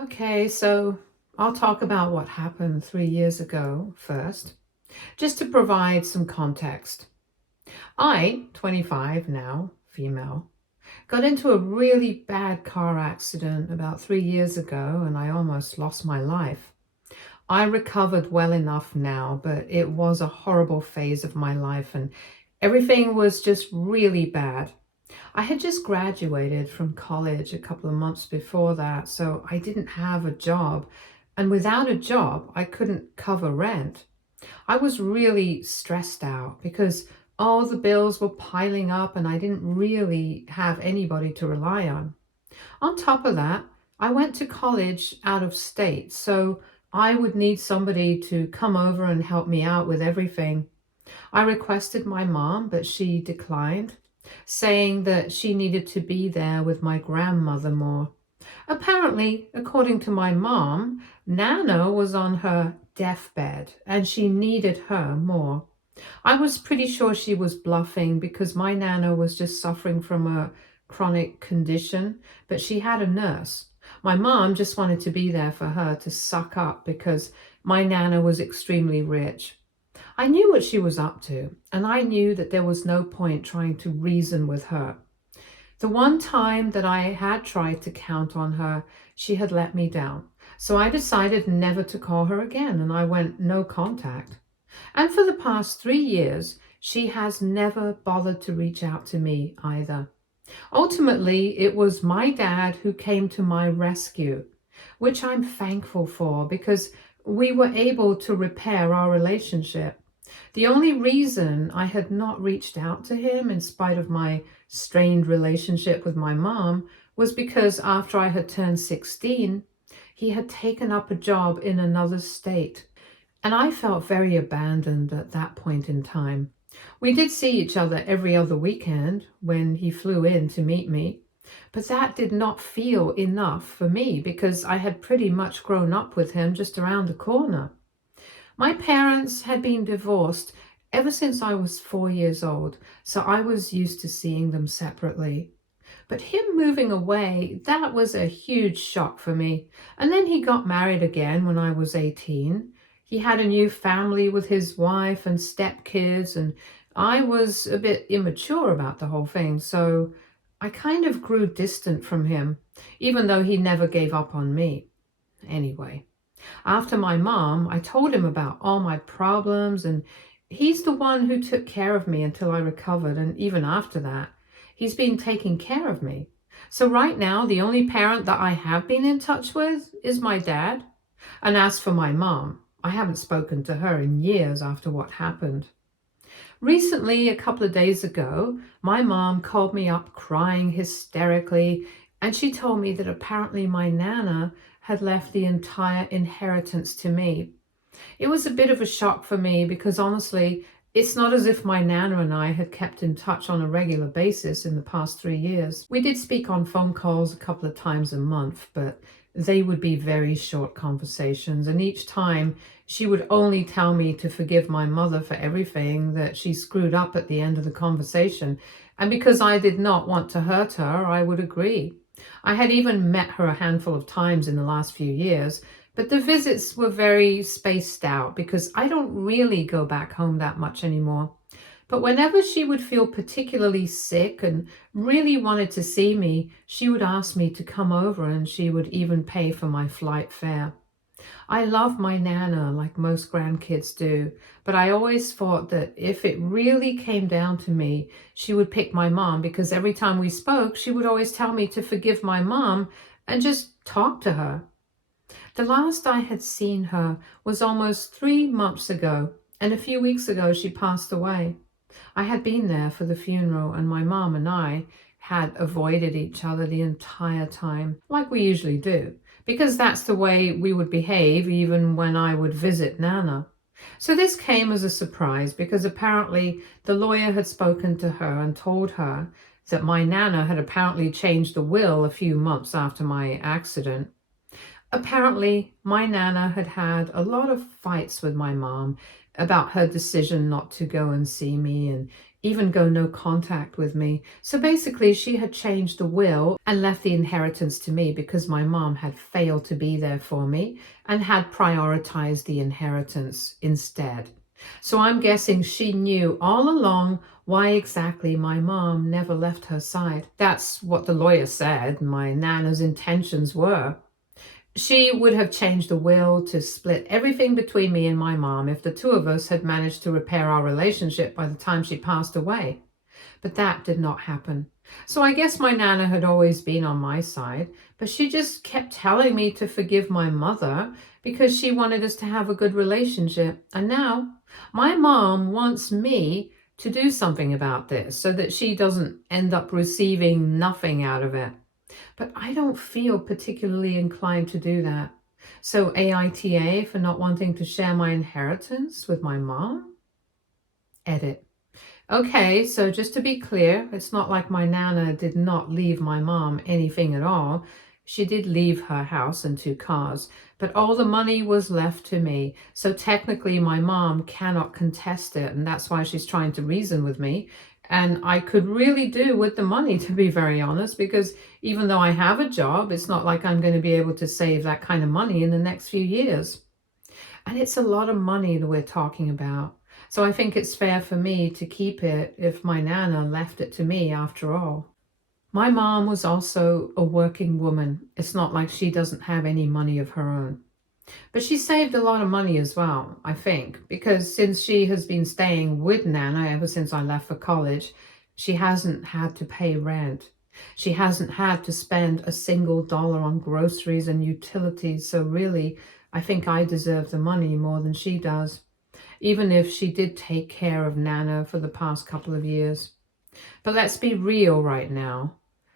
Okay, so I'll talk about what happened 3 years ago first, just to provide some context. I, 25 now, female, got into a really bad car accident about 3 years ago and I almost lost my life. I recovered well enough now, but it was a horrible phase of my life and everything was just really bad. I had just graduated from college a couple of months before that, so I didn't have a job. And without a job, I couldn't cover rent. I was really stressed out because all the bills were piling up and I didn't really have anybody to rely on. On top of that, I went to college out of state, so I would need somebody to come over and help me out with everything. I requested my mom, but she declined, saying that she needed to be there with my grandmother more. Apparently, according to my mom, Nana was on her deathbed and she needed her more. I was pretty sure she was bluffing because my Nana was just suffering from a chronic condition, but she had a nurse. My mom just wanted to be there for her to suck up because my Nana was extremely rich. I knew what she was up to, and I knew that there was no point trying to reason with her. The one time that I had tried to count on her, she had let me down. So I decided never to call her again, and I went no contact. And for the past 3 years, she has never bothered to reach out to me either. Ultimately, it was my dad who came to my rescue, which I'm thankful for because we were able to repair our relationship. The only reason I had not reached out to him, in spite of my strained relationship with my mom, was because after I had turned 16, he had taken up a job in another state. And I felt very abandoned at that point in time. We did see each other every other weekend when he flew in to meet me, but that did not feel enough for me because I had pretty much grown up with him just around the corner. My parents had been divorced ever since I was 4 years old, so I was used to seeing them separately. But him moving away, that was a huge shock for me. And then he got married again when I was 18. He had a new family with his wife and stepkids, and I was a bit immature about the whole thing, so I kind of grew distant from him, even though he never gave up on me. Anyway, after my mom, I told him about all my problems, and he's the one who took care of me until I recovered, and even after that, he's been taking care of me. So right now, the only parent that I have been in touch with is my dad. And as for my mom, I haven't spoken to her in years after what happened. Recently, a couple of days ago, my mom called me up crying hysterically, and she told me that apparently my Nana had left the entire inheritance to me. It was a bit of a shock for me because honestly, it's not as if my Nana and I had kept in touch on a regular basis in the past 3 years. We did speak on phone calls a couple of times a month, but they would be very short conversations. And each time she would only tell me to forgive my mother for everything that she screwed up at the end of the conversation. And because I did not want to hurt her, I would agree. I had even met her a handful of times in the last few years, but the visits were very spaced out because I don't really go back home that much anymore. But whenever she would feel particularly sick and really wanted to see me, she would ask me to come over and she would even pay for my flight fare. I love my Nana like most grandkids do, but I always thought that if it really came down to me, she would pick my mom because every time we spoke, she would always tell me to forgive my mom and just talk to her. The last I had seen her was almost 3 months ago, and a few weeks ago she passed away. I had been there for the funeral, and my mom and I had avoided each other the entire time, like we usually do, because that's the way we would behave even when I would visit Nana. So this came as a surprise because apparently the lawyer had spoken to her and told her that my Nana had apparently changed the will a few months after my accident. Apparently, my Nana had had a lot of fights with my mom about her decision not to go and see me, and even go no contact with me. So basically, she had changed the will and left the inheritance to me because my mom had failed to be there for me and had prioritized the inheritance instead. So I'm guessing she knew all along why exactly my mom never left her side. That's what the lawyer said my Nana's intentions were. She would have changed the will to split everything between me and my mom if the two of us had managed to repair our relationship by the time she passed away. But that did not happen. So I guess my Nana had always been on my side, but she just kept telling me to forgive my mother because she wanted us to have a good relationship. And now my mom wants me to do something about this so that she doesn't end up receiving nothing out of it. But I don't feel particularly inclined to do that. So AITA for not wanting to share my inheritance with my mom? Edit. Okay, so just to be clear, it's not like my Nana did not leave my mom anything at all. She did leave her house and 2 cars, but all the money was left to me. So technically my mom cannot contest it, and that's why she's trying to reason with me. And I could really do with the money, to be very honest, because even though I have a job, it's not like I'm going to be able to save that kind of money in the next few years. And it's a lot of money that we're talking about. So I think it's fair for me to keep it if my Nana left it to me after all. My mom was also a working woman. It's not like she doesn't have any money of her own. But she saved a lot of money as well, I think, because since she has been staying with Nana ever since I left for college, she hasn't had to pay rent. She hasn't had to spend a single dollar on groceries and utilities. So really, I think I deserve the money more than she does, even if she did take care of Nana for the past couple of years. But let's be real right now.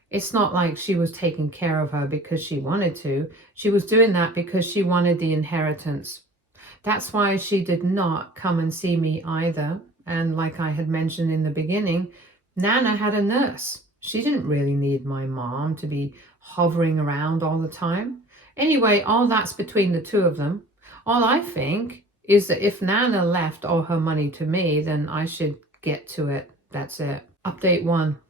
It's not like she was taking care of her because she wanted to. She was doing that because she wanted the inheritance. That's why she did not come and see me either. And like I had mentioned in the beginning, Nana had a nurse. She didn't really need my mom to be hovering around all the time. Anyway, all that's between the two of them. All I think is that if Nana left all her money to me, then I should get to it. That's it. Update 1.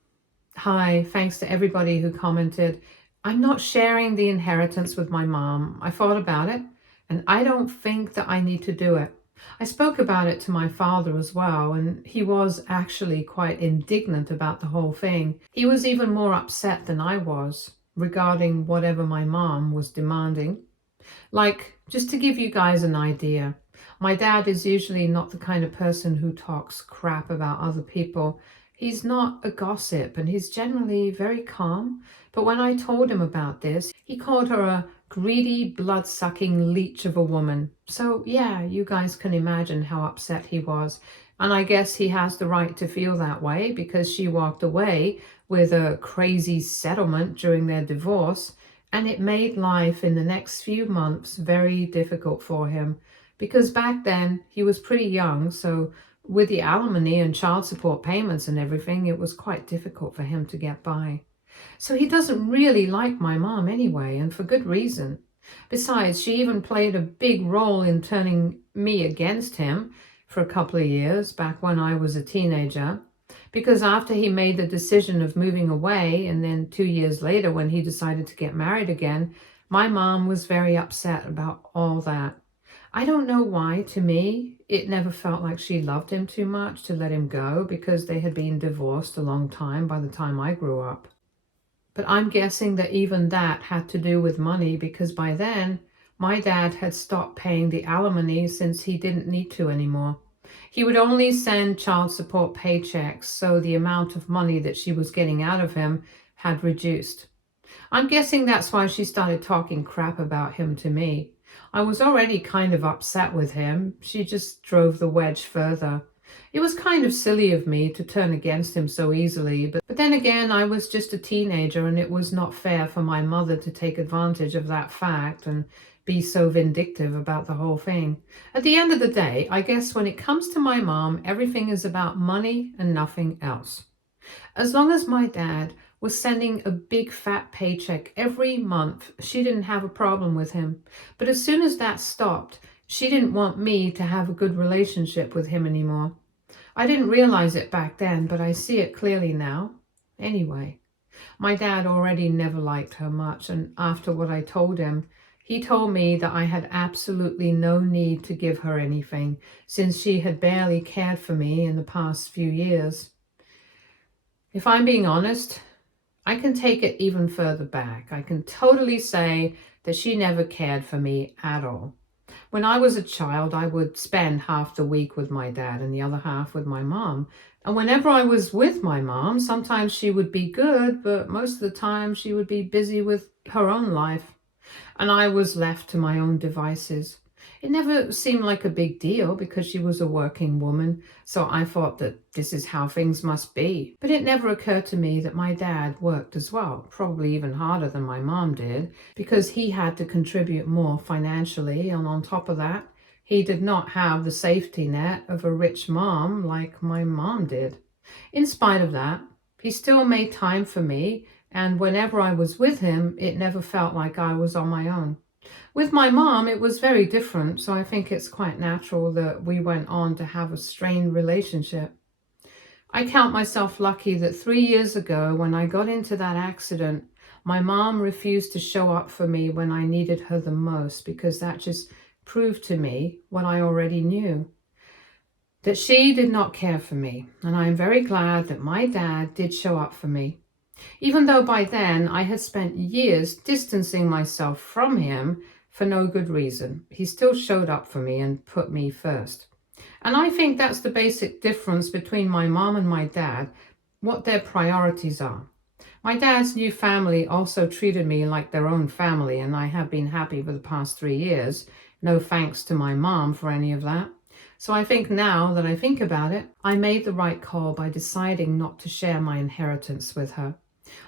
Hi, thanks to everybody who commented. I'm not sharing the inheritance with my mom. I thought about it, and I don't think that I need to do it. I spoke about it to my father as well, and he was actually quite indignant about the whole thing. He was even more upset than I was regarding whatever my mom was demanding. Like, just to give you guys an idea, my dad is usually not the kind of person who talks crap about other people. He's not a gossip and he's generally very calm. But when I told him about this, he called her a greedy, blood-sucking leech of a woman. So yeah, you guys can imagine how upset he was. And I guess he has the right to feel that way because she walked away with a crazy settlement during their divorce. And it made life in the next few months very difficult for him because back then he was pretty young. So with the alimony and child support payments and everything, it was quite difficult for him to get by. So he doesn't really like my mom anyway, and for good reason. Besides, she even played a big role in turning me against him for a couple of years back when I was a teenager. Because after he made the decision of moving away, and then 2 years later when he decided to get married again, my mom was very upset about all that. I don't know why. To me, it never felt like she loved him too much to let him go because they had been divorced a long time by the time I grew up. But I'm guessing that even that had to do with money because by then my dad had stopped paying the alimony since he didn't need to anymore. He would only send child support paychecks, so the amount of money that she was getting out of him had reduced. I'm guessing that's why she started talking crap about him to me. I was already kind of upset with him. She just drove the wedge further. It was kind of silly of me to turn against him so easily, but then again, I was just a teenager and it was not fair for my mother to take advantage of that fact and be so vindictive about the whole thing. At the end of the day, I guess when it comes to my mom, everything is about money and nothing else. As long as my dad was sending a big fat paycheck every month, she didn't have a problem with him. But as soon as that stopped, she didn't want me to have a good relationship with him anymore. I didn't realize it back then, but I see it clearly now. Anyway, my dad already never liked her much, and after what I told him, he told me that I had absolutely no need to give her anything, since she had barely cared for me in the past few years. If I'm being honest, I can take it even further back. I can totally say that she never cared for me at all. When I was a child, I would spend half the week with my dad and the other half with my mom. And whenever I was with my mom, sometimes she would be good, but most of the time she would be busy with her own life. And I was left to my own devices. It never seemed like a big deal because she was a working woman, so I thought that this is how things must be. But it never occurred to me that my dad worked as well, probably even harder than my mom did, because he had to contribute more financially, and on top of that, he did not have the safety net of a rich mom like my mom did. In spite of that, he still made time for me, and whenever I was with him, it never felt like I was on my own. With my mom, it was very different, so I think it's quite natural that we went on to have a strained relationship. I count myself lucky that 3 years ago, when I got into that accident, my mom refused to show up for me when I needed her the most, because that just proved to me what I already knew, that she did not care for me, and I am very glad that my dad did show up for me. Even though by then I had spent years distancing myself from him for no good reason, he still showed up for me and put me first. And I think that's the basic difference between my mom and my dad, what their priorities are. My dad's new family also treated me like their own family, and I have been happy for the past 3 years. No thanks to my mom for any of that. So I think now that I think about it, I made the right call by deciding not to share my inheritance with her.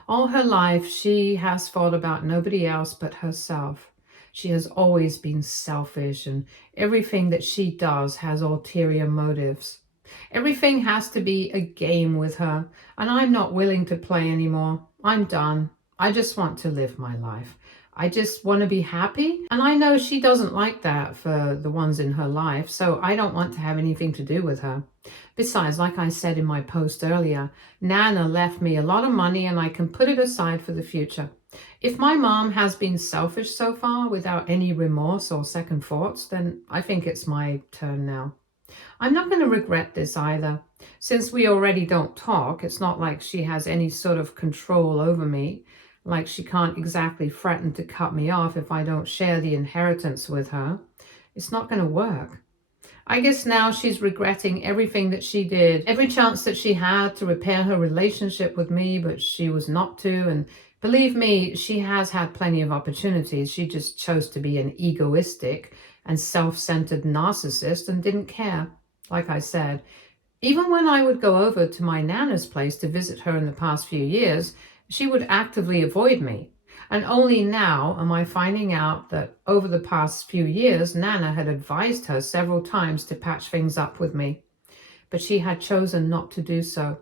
All her life, she has thought about nobody else but herself. She has always been selfish, and everything that she does has ulterior motives. Everything has to be a game with her, and I'm not willing to play anymore. I'm done. I just want to live my life. I just want to be happy, and I know she doesn't like that for the ones in her life, so I don't want to have anything to do with her. Besides, like I said in my post earlier, Nana left me a lot of money and I can put it aside for the future. If my mom has been selfish so far without any remorse or second thoughts, then I think it's my turn now. I'm not going to regret this either. Since we already don't talk, it's not like she has any sort of control over me, like she can't exactly threaten to cut me off if I don't share the inheritance with her. It's not going to work. I guess now she's regretting everything that she did, every chance that she had to repair her relationship with me, but she was not to. And believe me, she has had plenty of opportunities. She just chose to be an egoistic and self-centered narcissist and didn't care. Like I said, even when I would go over to my Nana's place to visit her in the past few years, she would actively avoid me. And only now am I finding out that over the past few years, Nana had advised her several times to patch things up with me, but she had chosen not to do so.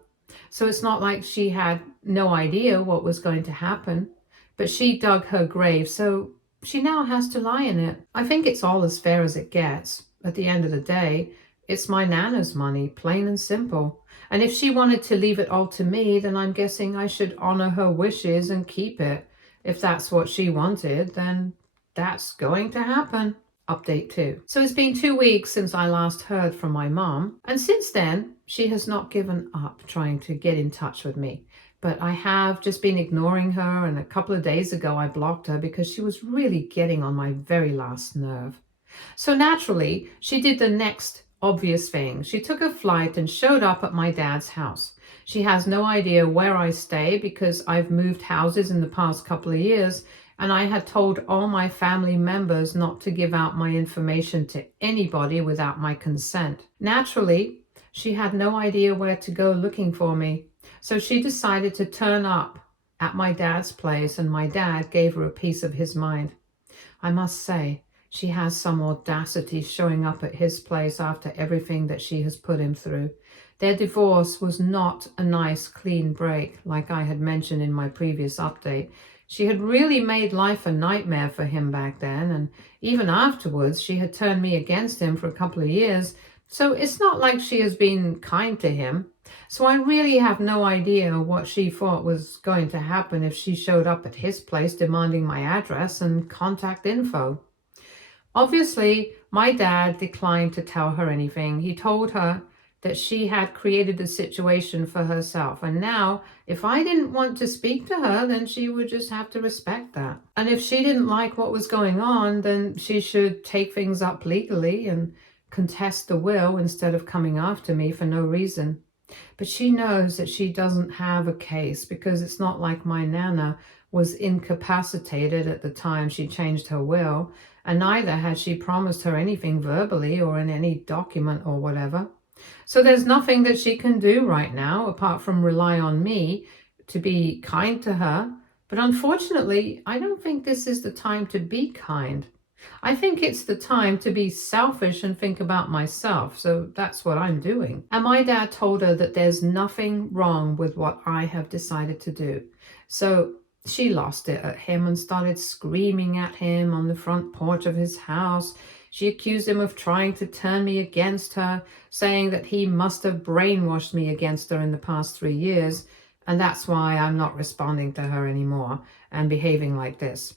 So it's not like she had no idea what was going to happen, but she dug her grave, so she now has to lie in it. I think it's all as fair as it gets. At the end of the day, it's my Nana's money, plain and simple. And if she wanted to leave it all to me, then I'm guessing I should honor her wishes and keep it. If that's what she wanted, then that's going to happen. Update 2. So it's been 2 weeks since I last heard from my mom, and since then, she has not given up trying to get in touch with me. But I have just been ignoring her, and a couple of days ago I blocked her because she was really getting on my very last nerve. So naturally, she did the next obvious thing. She took a flight and showed up at my dad's house. She has no idea where I stay because I've moved houses in the past couple of years, and I had told all my family members not to give out my information to anybody without my consent. Naturally, she had no idea where to go looking for me, so she decided to turn up at my dad's place, and my dad gave her a piece of his mind. I must say, she has some audacity showing up at his place after everything that she has put him through. Their divorce was not a nice, clean break, like I had mentioned in my previous update. She had really made life a nightmare for him back then, and even afterwards, she had turned me against him for a couple of years So it's not like she has been kind to him. So I really have no idea what she thought was going to happen if she showed up at his place demanding my address and contact info. Obviously, my dad declined to tell her anything. He told her that she had created the situation for herself. And now, if I didn't want to speak to her, then she would just have to respect that. And if she didn't like what was going on, then she should take things up legally and contest the will instead of coming after me for no reason. But she knows that she doesn't have a case because it's not like my Nana was incapacitated at the time she changed her will, and neither had she promised her anything verbally or in any document or whatever. So there's nothing that she can do right now apart from rely on me to be kind to her. But unfortunately, I don't think this is the time to be kind. I think it's the time to be selfish and think about myself. So that's what I'm doing. And my dad told her that there's nothing wrong with what I have decided to do. So she lost it at him and started screaming at him on the front porch of his house. She accused him of trying to turn me against her, saying that he must have brainwashed me against her in the past 3 years, and that's why I'm not responding to her anymore and behaving like this.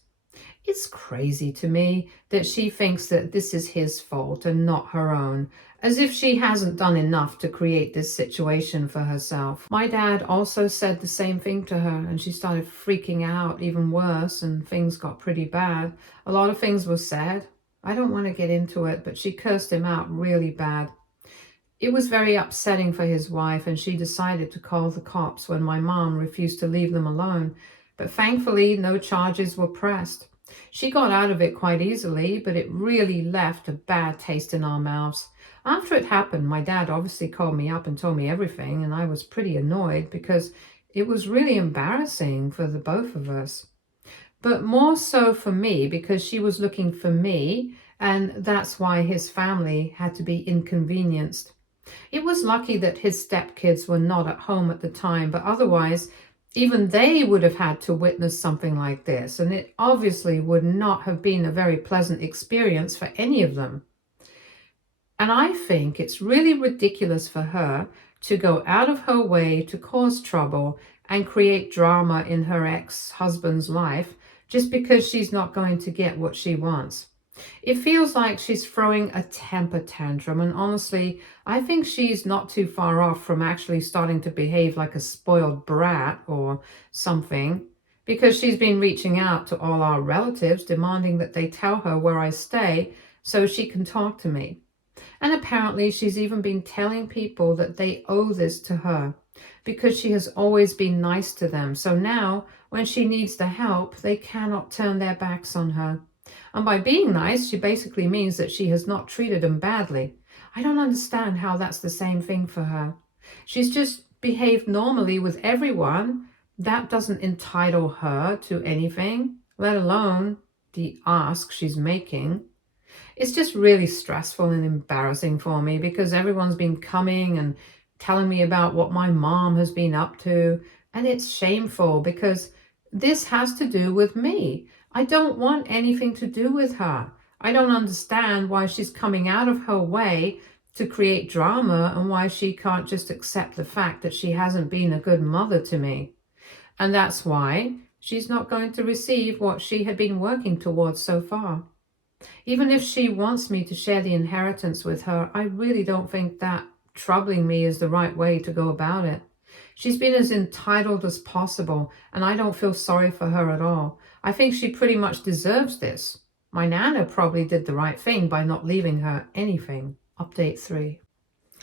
It's crazy to me that she thinks that this is his fault and not her own, as if she hasn't done enough to create this situation for herself. My dad also said the same thing to her, and she started freaking out even worse, and things got pretty bad. A lot of things were said. I don't want to get into it, but she cursed him out really bad. It was very upsetting for his wife, and she decided to call the cops when my mom refused to leave them alone. But thankfully, no charges were pressed. She got out of it quite easily, but it really left a bad taste in our mouths. After it happened, my dad obviously called me up and told me everything, and I was pretty annoyed because it was really embarrassing for the both of us. But more so for me because she was looking for me, and that's why his family had to be inconvenienced. It was lucky that his stepkids were not at home at the time, but otherwise, even they would have had to witness something like this, and it obviously would not have been a very pleasant experience for any of them. And I think it's really ridiculous for her to go out of her way to cause trouble and create drama in her ex-husband's life just because she's not going to get what she wants. It feels like she's throwing a temper tantrum, and honestly, I think she's not too far off from actually starting to behave like a spoiled brat or something, because she's been reaching out to all our relatives demanding that they tell her where I stay so she can talk to me. And apparently she's even been telling people that they owe this to her because she has always been nice to them. So now, when she needs the help, they cannot turn their backs on her. And by being nice, she basically means that she has not treated them badly. I don't understand how that's the same thing for her. She's just behaved normally with everyone. That doesn't entitle her to anything, let alone the ask she's making. It's just really stressful and embarrassing for me because everyone's been coming and telling me about what my mom has been up to. And it's shameful because this has to do with me. I don't want anything to do with her. I don't understand why she's coming out of her way to create drama and why she can't just accept the fact that she hasn't been a good mother to me. And that's why she's not going to receive what she had been working towards so far. Even if she wants me to share the inheritance with her, I really don't think that troubling me is the right way to go about it. She's been as entitled as possible, and I don't feel sorry for her at all. I think she pretty much deserves this. My Nana probably did the right thing by not leaving her anything. Update 3.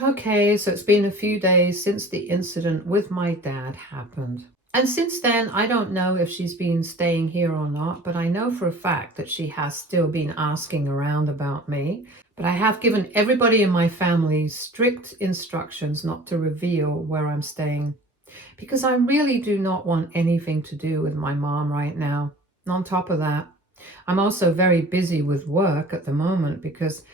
Okay, so it's been a few days since the incident with my dad happened. And since then, I don't know if she's been staying here or not, but I know for a fact that she has still been asking around about me. But I have given everybody in my family strict instructions not to reveal where I'm staying, because I really do not want anything to do with my mom right now. And on top of that, I'm also very busy with work at the moment because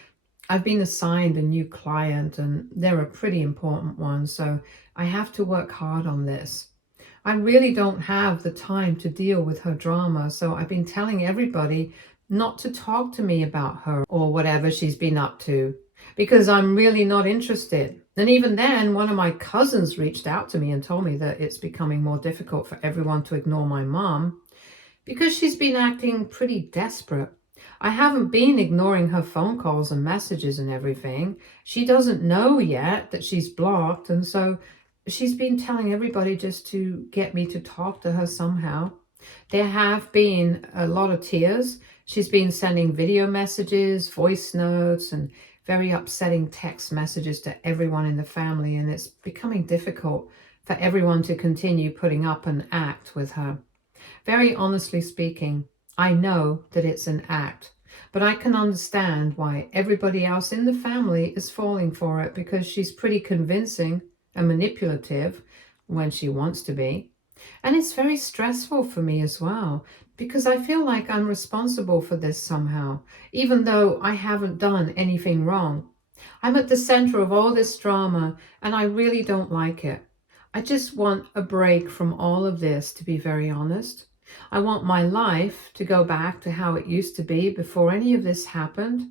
I've been assigned a new client and they're a pretty important one, so I have to work hard on this. I really don't have the time to deal with her drama, so I've been telling everybody not to talk to me about her or whatever she's been up to. because I'm really not interested. And even then, one of my cousins reached out to me and told me that it's becoming more difficult for everyone to ignore my mom because she's been acting pretty desperate. I haven't been ignoring her phone calls and messages and everything. She doesn't know yet that she's blocked, and so she's been telling everybody just to get me to talk to her somehow. There have been a lot of tears. She's been sending video messages, voice notes, and very upsetting text messages to everyone in the family, and it's becoming difficult for everyone to continue putting up an act with her. Very honestly speaking, I know that it's an act, but I can understand why everybody else in the family is falling for it because she's pretty convincing and manipulative when she wants to be. And it's very stressful for me as well because I feel like I'm responsible for this somehow, even though I haven't done anything wrong. I'm at the center of all this drama and I really don't like it. I just want a break from all of this, to be very honest. I want my life to go back to how it used to be before any of this happened.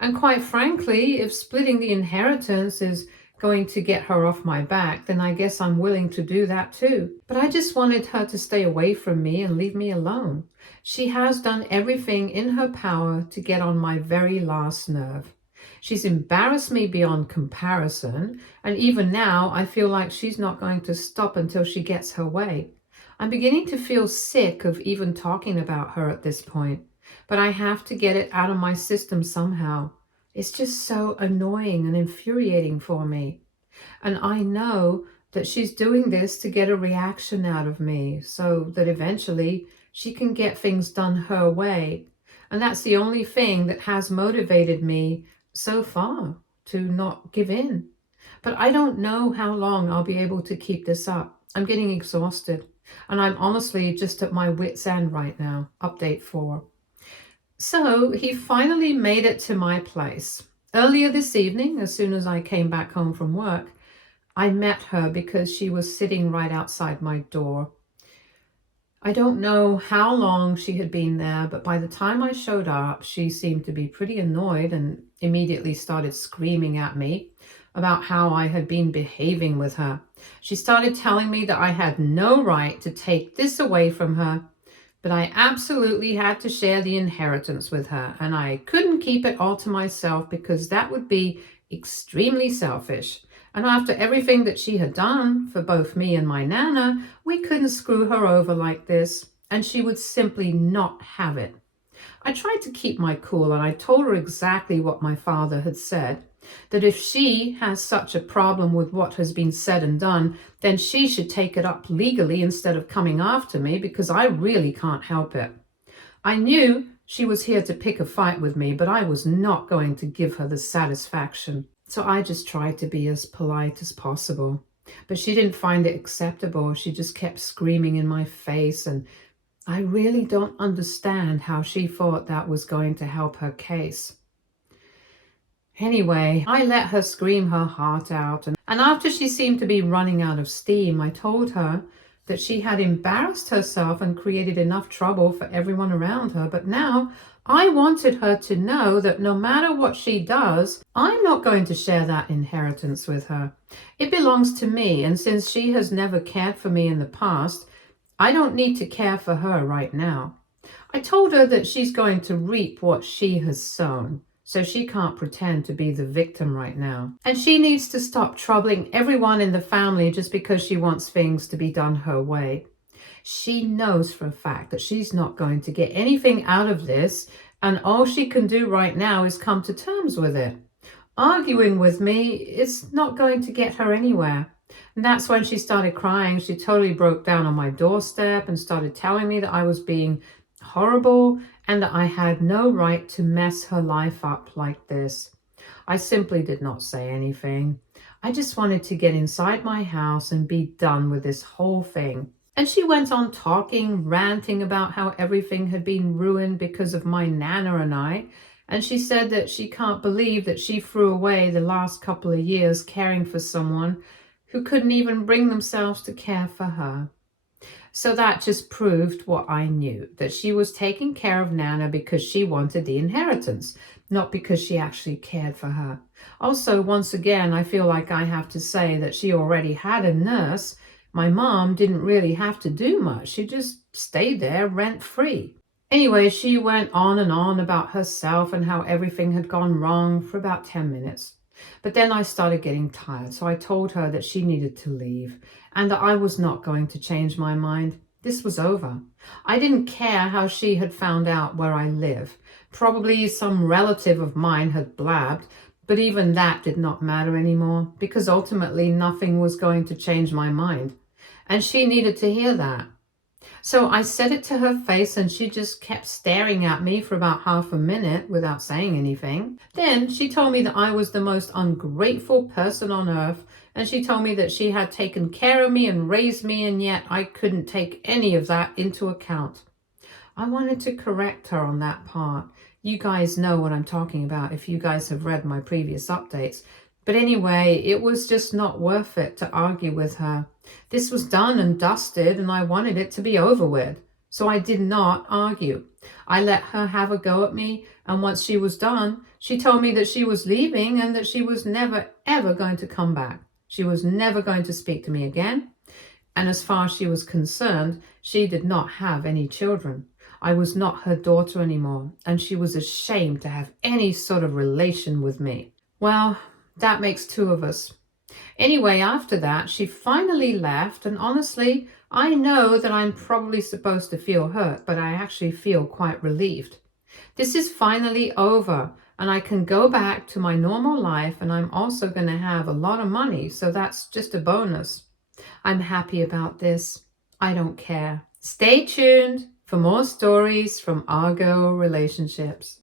And quite frankly, if splitting the inheritance is going to get her off my back, then I guess I'm willing to do that too. But I just wanted her to stay away from me and leave me alone. She has done everything in her power to get on my very last nerve. She's embarrassed me beyond comparison, and even now I feel like she's not going to stop until she gets her way. I'm beginning to feel sick of even talking about her at this point, but I have to get it out of my system somehow. It's just so annoying and infuriating for me. And I know that she's doing this to get a reaction out of me so that eventually she can get things done her way. And that's the only thing that has motivated me so far to not give in. But I don't know how long I'll be able to keep this up. I'm getting exhausted. And I'm honestly just at my wit's end right now. Update 4. So he finally made it to my place. Earlier this evening, as soon as I came back home from work, I met her because she was sitting right outside my door. I don't know how long she had been there, but by the time I showed up, she seemed to be pretty annoyed and immediately started screaming at me about how I had been behaving with her. She started telling me that I had no right to take this away from her, but I absolutely had to share the inheritance with her, and I couldn't keep it all to myself because that would be extremely selfish. And after everything that she had done for both me and my Nana, we couldn't screw her over like this, and she would simply not have it. I tried to keep my cool, and I told her exactly what my father had said, that if she has such a problem with what has been said and done, then she should take it up legally instead of coming after me because I really can't help it. I knew she was here to pick a fight with me, but I was not going to give her the satisfaction. So I just tried to be as polite as possible. But she didn't find it acceptable. She just kept screaming in my face, and I really don't understand how she thought that was going to help her case. Anyway, I let her scream her heart out, and after she seemed to be running out of steam, I told her that she had embarrassed herself and created enough trouble for everyone around her, but now I wanted her to know that no matter what she does, I'm not going to share that inheritance with her. It belongs to me, and since she has never cared for me in the past, I don't need to care for her right now. I told her that she's going to reap what she has sown, so she can't pretend to be the victim right now. And she needs to stop troubling everyone in the family just because she wants things to be done her way. She knows for a fact that she's not going to get anything out of this, and all she can do right now is come to terms with it. Arguing with me is not going to get her anywhere. And that's when she started crying. She totally broke down on my doorstep and started telling me that I was being horrible and that I had no right to mess her life up like this. I simply did not say anything. I just wanted to get inside my house and be done with this whole thing. And she went on talking, ranting about how everything had been ruined because of my Nana and I. And she said that she can't believe that she threw away the last couple of years caring for someone who couldn't even bring themselves to care for her. So that just proved what I knew, that she was taking care of Nana because she wanted the inheritance, not because she actually cared for her. Also, once again, I feel like I have to say that she already had a nurse. My mom didn't really have to do much. She just stayed there rent-free. Anyway, she went on and on about herself and how everything had gone wrong for about 10 minutes. But then I started getting tired, so I told her that she needed to leave and that I was not going to change my mind. This was over. I didn't care how she had found out where I live. Probably some relative of mine had blabbed, but even that did not matter anymore because ultimately nothing was going to change my mind. And she needed to hear that. So I said it to her face and she just kept staring at me for about half a minute without saying anything. Then she told me that I was the most ungrateful person on earth, and she told me that she had taken care of me and raised me, and yet I couldn't take any of that into account. I wanted to correct her on that part. You guys know what I'm talking about if you guys have read my previous updates. But anyway, it was just not worth it to argue with her. This was done and dusted, and I wanted it to be over with. So I did not argue. I let her have a go at me, and once she was done, she told me that she was leaving and that she was never, ever going to come back. She was never going to speak to me again. And as far as she was concerned, she did not have any children. I was not her daughter anymore, and she was ashamed to have any sort of relation with me. Well, that makes two of us. Anyway, after that, she finally left, and honestly, I know that I'm probably supposed to feel hurt, but I actually feel quite relieved. This is finally over, and I can go back to my normal life, and I'm also going to have a lot of money, so that's just a bonus. I'm happy about this. I don't care. Stay tuned for more stories from Argo relationships.